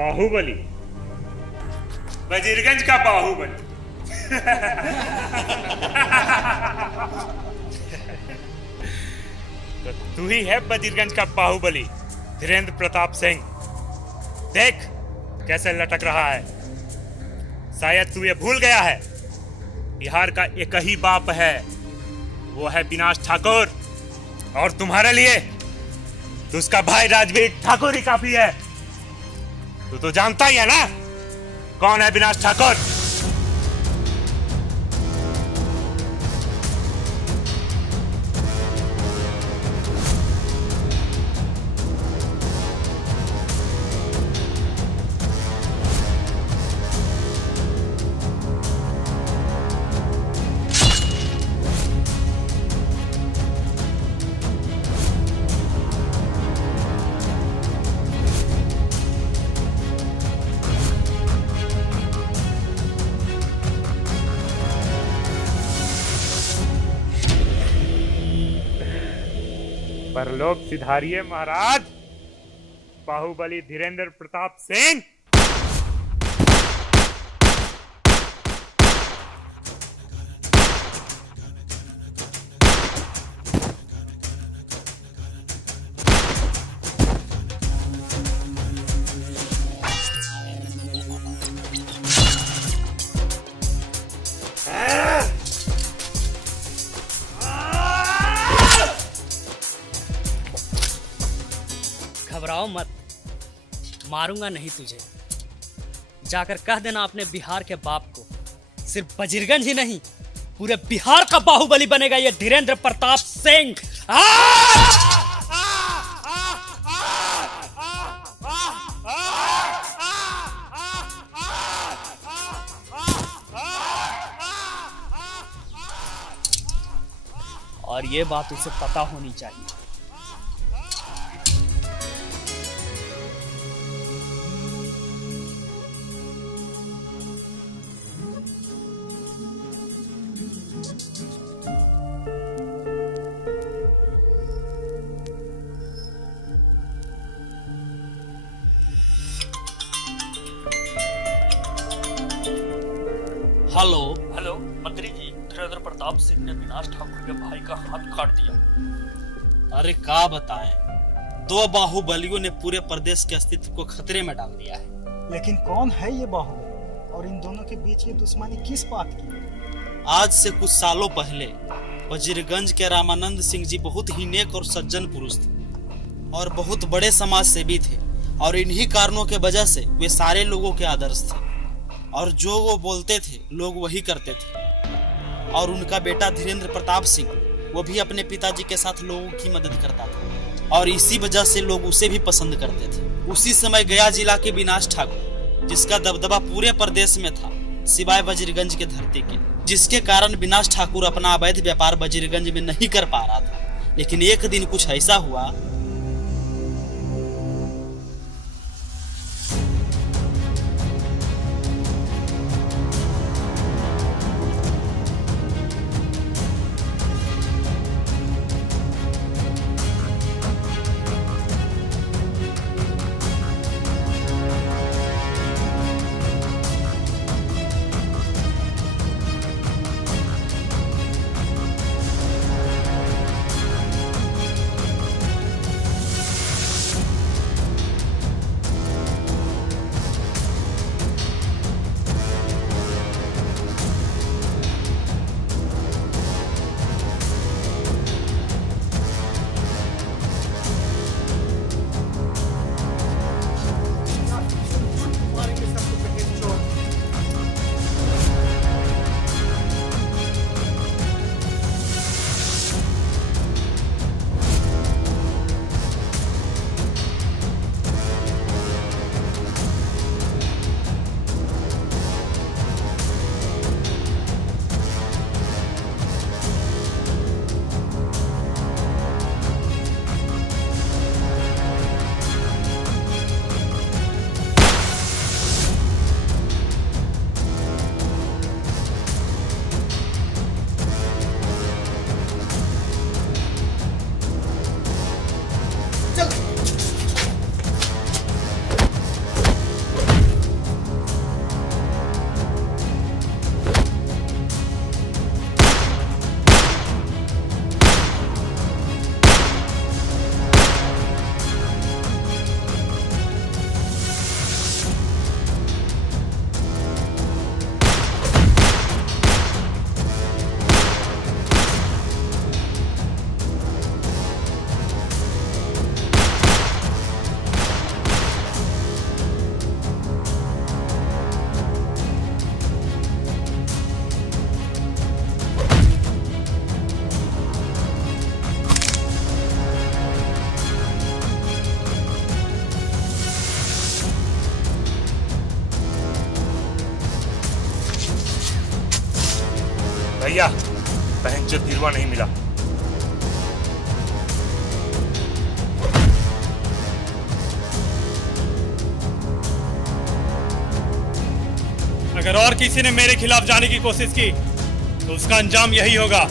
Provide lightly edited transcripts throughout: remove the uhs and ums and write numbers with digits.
बाहुबली, वजीरगंज का बाहुबली। तो तू ही है वजीरगंज का बाहुबली, धीरेंद्र प्रताप सिंह। देख कैसे लटक रहा है। शायद तू ये भूल गया है, बिहार का एक ही बाप है, वो है विनाश ठाकुर। और तुम्हारे लिए तो उसका भाई राजवीर ठाकुर ही काफी है। तू तो जानता ही है ना कौन है विनाश ठाकुर। परलोक सिधारिये महाराज, बाहुबली धीरेंद्र प्रताप सिंह। घबराओ मत, मारूंगा नहीं तुझे। जाकर कह देना अपने बिहार के बाप को, सिर्फ वजीरगंज ही नहीं पूरे बिहार का बाहुबली बनेगा ये धीरेंद्र प्रताप सिंह। और ये बात उसे पता होनी चाहिए। हेलो हेलो मंत्री जी, धीरेंद्र प्रताप सिंह ने विनाश ठाकुर के भाई का हाथ काट दिया। अरे का बताएं, दो बाहुबलियों ने पूरे प्रदेश के अस्तित्व को खतरे में डाल दिया है। लेकिन कौन है ये बाहुबली और इन दोनों के बीच ये दुश्मनी किस बात की? आज से कुछ सालों पहले वजीरगंज के रामानंद सिंह जी बहुत ही नेक और सज्जन पुरुष थे और बहुत बड़े समाज सेवी थे, और इन्हीं कारणों के वजह से वे सारे लोगों के आदर्श थे और जो वो बोलते थे लोग वही करते थे। और उनका बेटा धीरेंद्र प्रताप सिंह, वो भी अपने पिताजी के साथ लोगों की मदद करता था और इसी वजह से लोग उसे भी पसंद करते थे। उसी समय गया जिला के विनाश ठाकुर, जिसका दबदबा पूरे प्रदेश में था सिवाय वजीरगंज के धरती के, जिसके कारण विनाश ठाकुर अपना अवैध व्यापार वजीरगंज में नहीं कर पा रहा था। लेकिन एक दिन कुछ ऐसा हुआ। भैया बहन जो गिरवा नहीं मिला। अगर और किसी ने मेरे खिलाफ जाने की कोशिश की तो उसका अंजाम यही होगा।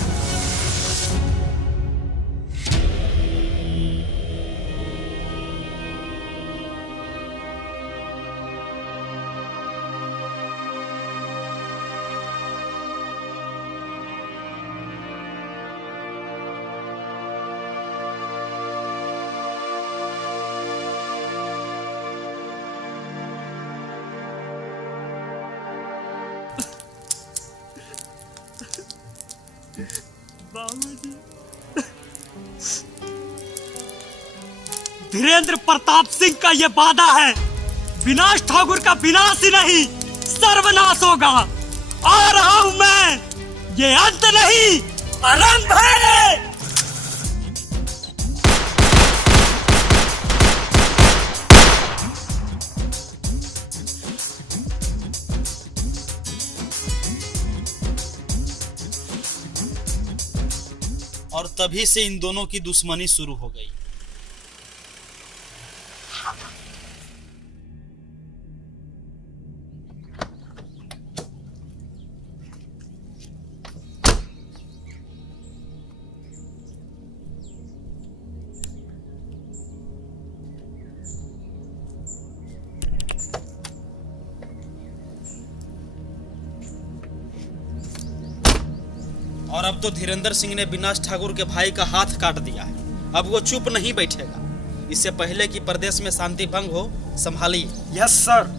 धीरेन्द्र प्रताप सिंह का यह वादा है, विनाश ठाकुर का विनाश ही नहीं सर्वनाश होगा। आ रहा हूं मैं, ये अंत नहीं आरंभ है। और तभी से इन दोनों की दुश्मनी शुरू हो गई। और अब तो धीरेन्द्र सिंह ने विनाश ठाकुर के भाई का हाथ काट दिया है। अब वो चुप नहीं बैठेगा। इससे पहले कि प्रदेश में शांति भंग हो, संभालिए। Yes sir.